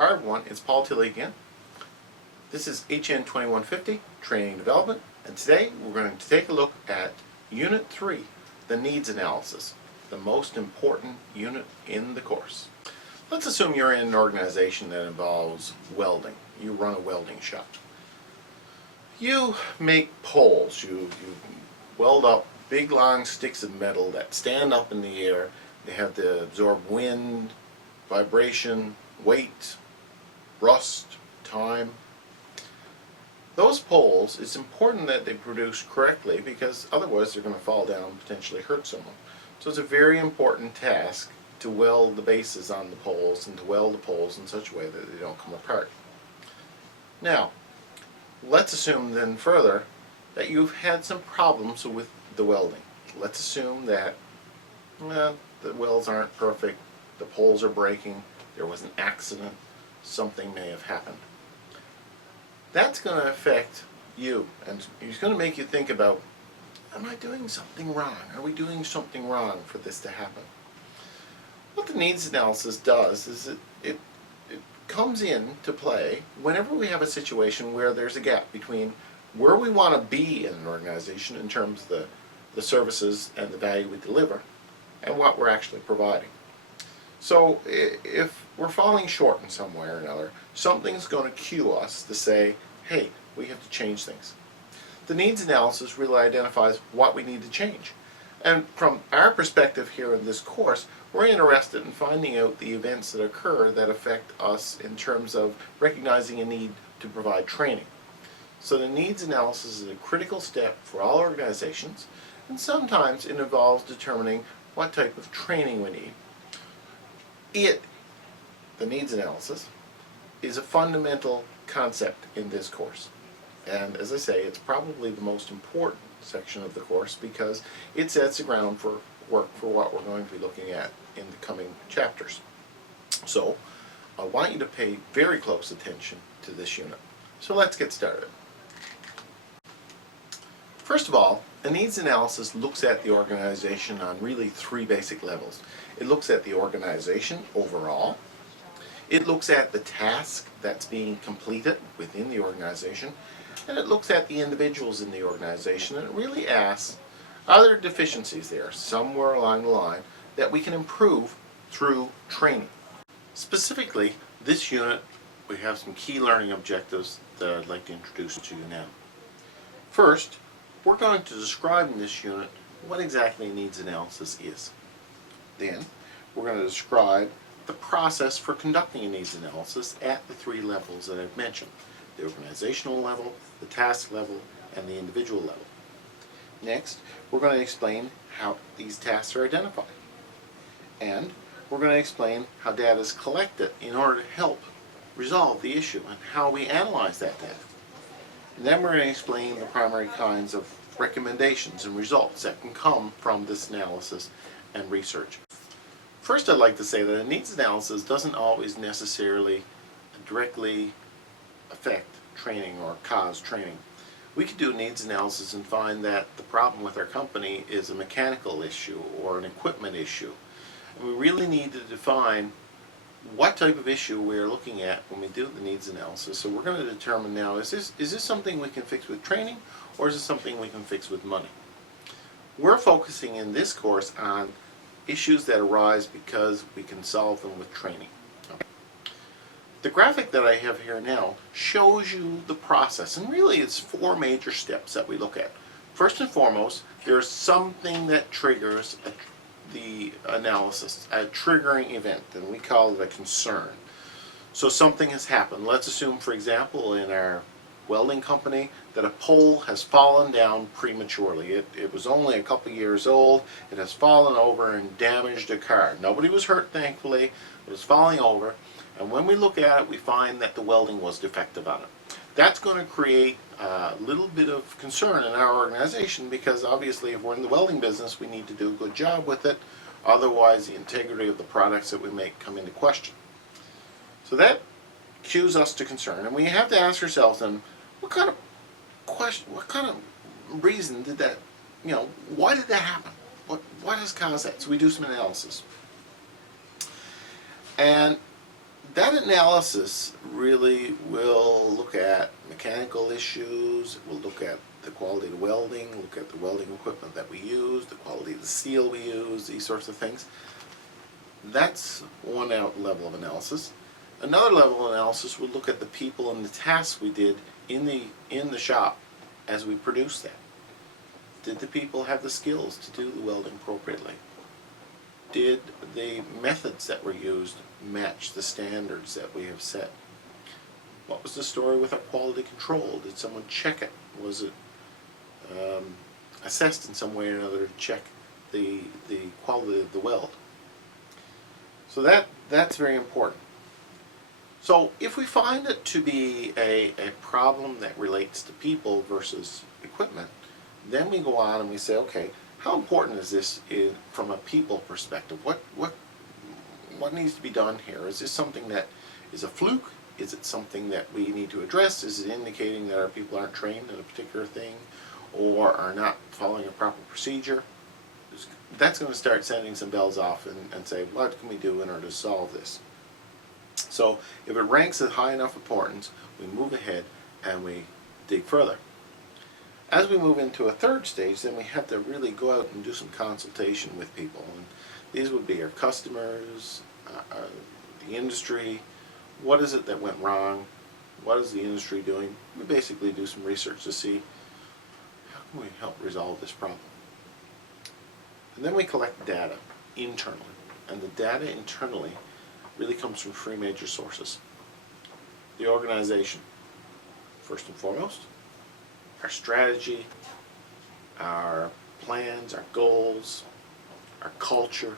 Hi everyone, it's Tilley again. This is HN2150, Training Development, and today we're going to take a look at Unit 3, the Needs Analysis, the most important unit in the course. Let's assume you're in an organization that involves welding. You run a welding shop. You make poles. You weld up big long sticks of metal that stand up in the air. They have to absorb wind, vibration, weight, rust, time. Those poles, it's important that they produce correctly because otherwise they're going to fall down and potentially hurt someone. So it's a very important task to weld the bases on the poles and to weld the poles in such a way that they don't come apart. Now, let's assume then further that you've had some problems with the welding. Let's assume that the welds aren't perfect, the poles are breaking, there was an accident, something may have happened. That's going to affect you, and it's going to make you think about, am I doing something wrong? Are we doing something wrong for this to happen? What the needs analysis does is it comes into play whenever we have a situation where there's a gap between where we want to be in an organization in terms of the services and the value we deliver and what we're actually providing. So if we're falling short in some way or another, something's going to cue us to say, hey, we have to change things. The needs analysis really identifies what we need to change. And from our perspective here in this course, we're interested in finding out the events that occur that affect us in terms of recognizing a need to provide training. So the needs analysis is a critical step for all organizations, and sometimes it involves determining what type of training we need. The needs analysis, is a fundamental concept in this course. And as I say, it's probably the most important section of the course because it sets the ground for what we're going to be looking at in the coming chapters. So I want you to pay very close attention to this unit. So let's get started. First of all, a needs analysis looks at the organization on really three basic levels. It looks at the organization overall. It looks at the task that's being completed within the organization. And it looks at the individuals in the organization. And it really asks, are there deficiencies there somewhere along the line that we can improve through training? Specifically, this unit, we have some key learning objectives that I'd like to introduce to you now. First, we're going to describe in this unit what exactly needs analysis is. Then, we're going to describe the process for conducting a needs analysis at the three levels that I've mentioned: the organizational level, the task level, and the individual level. Next, we're going to explain how these tasks are identified. And we're going to explain how data is collected in order to help resolve the issue and how we analyze that data. And then we're going to explain the primary kinds of recommendations and results that can come from this analysis and research. First, I'd like to say that a needs analysis doesn't always necessarily directly affect training or cause training. We could do a needs analysis and find that the problem with our company is a mechanical issue or an equipment issue. And we really need to define what type of issue we're looking at when we do the needs analysis. So we're going to determine now, is this something we can fix with training, or is it something we can fix with money? We're focusing in this course on issues that arise because we can solve them with training. The graphic that I have here now shows you the process, and really it's four major steps that we look at. First and foremost, there's something that triggers the analysis, a triggering event, and we call it a concern. So something has happened. Let's assume, for example, in our welding company that a pole has fallen down prematurely. It was only a couple years old. It has fallen over and damaged a car. Nobody was hurt, thankfully. It was falling over, and when we look at it, we find that the welding was defective on it. That's going to create a little bit of concern in our organization because obviously if we're in the welding business, we need to do a good job with it. Otherwise, the integrity of the products that we make come into question. So that cues us to concern, and we have to ask ourselves then, what kind of reason did that, why did that happen? What has caused that? So we do some analysis. And That analysis really will look at mechanical issues, we'll look at the quality of the welding, look at the welding equipment that we use, the quality of the steel we use, these sorts of things. That's one level of analysis. Another level of analysis would look at the people and the tasks we did in the shop as we produced that. Did the people have the skills to do the welding appropriately? Did the methods that were used match the standards that we have set? What was the story with our quality control? Did someone check it? Was it assessed in some way or another to check the quality of the weld? So that's very important. So if we find it to be a problem that relates to people versus equipment, then we go on and we say, okay, how important is this from a people perspective? What needs to be done here? Is this something that is a fluke? Is it something that we need to address? Is it indicating that our people aren't trained in a particular thing or are not following a proper procedure? That's going to start sending some bells off and say, what can we do in order to solve this? So if it ranks at high enough importance, we move ahead and we dig further. As we move into a third stage, then we have to really go out and do some consultation with people. And these would be our customers, the industry. What is it that went wrong? What is the industry doing? We basically do some research to see how can we help resolve this problem. And then we collect data internally. And the data internally really comes from three major sources. The organization, first and foremost, our strategy, our plans, our goals, our culture.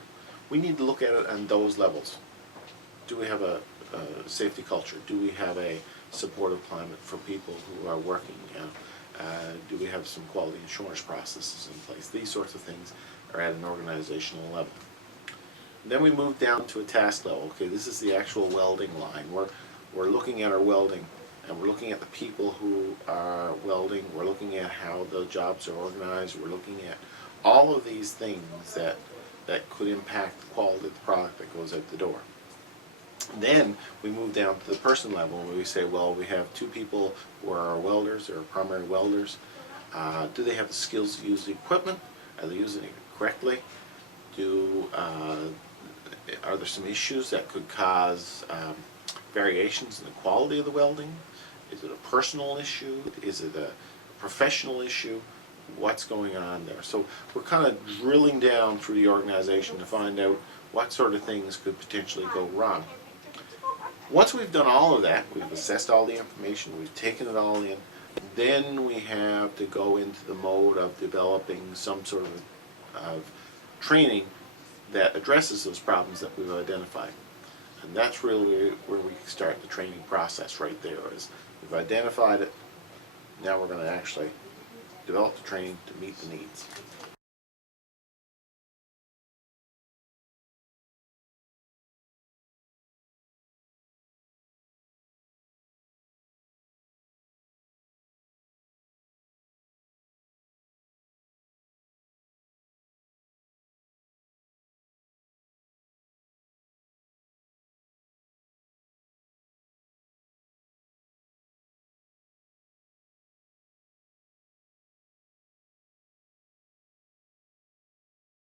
We need to look at it on those levels. Do we have a safety culture? Do we have a supportive climate for people who are working? Do we have some quality assurance processes in place? These sorts of things are at an organizational level. Then we move down to a task level. Okay, this is the actual welding line. We're looking at our welding, and we're looking at the people who are welding. We're looking at how the jobs are organized. We're looking at all of these things that could impact the quality of the product that goes out the door. Then we move down to the person level where we say, well, we have two people who are our welders, or primary welders. Do they have the skills to use the equipment? Are they using it correctly? Are there some issues that could cause variations in the quality of the welding? Is it a personal issue? Is it a professional issue? What's going on there? So we're kind of drilling down through the organization to find out what sort of things could potentially go wrong. Once we've done all of that, we've assessed all the information, we've taken it all in, then we have to go into the mode of developing some sort of training that addresses those problems that we've identified. And that's really where we start the training process right there. Is we've identified it, now we're going to actually develop the training to meet the needs.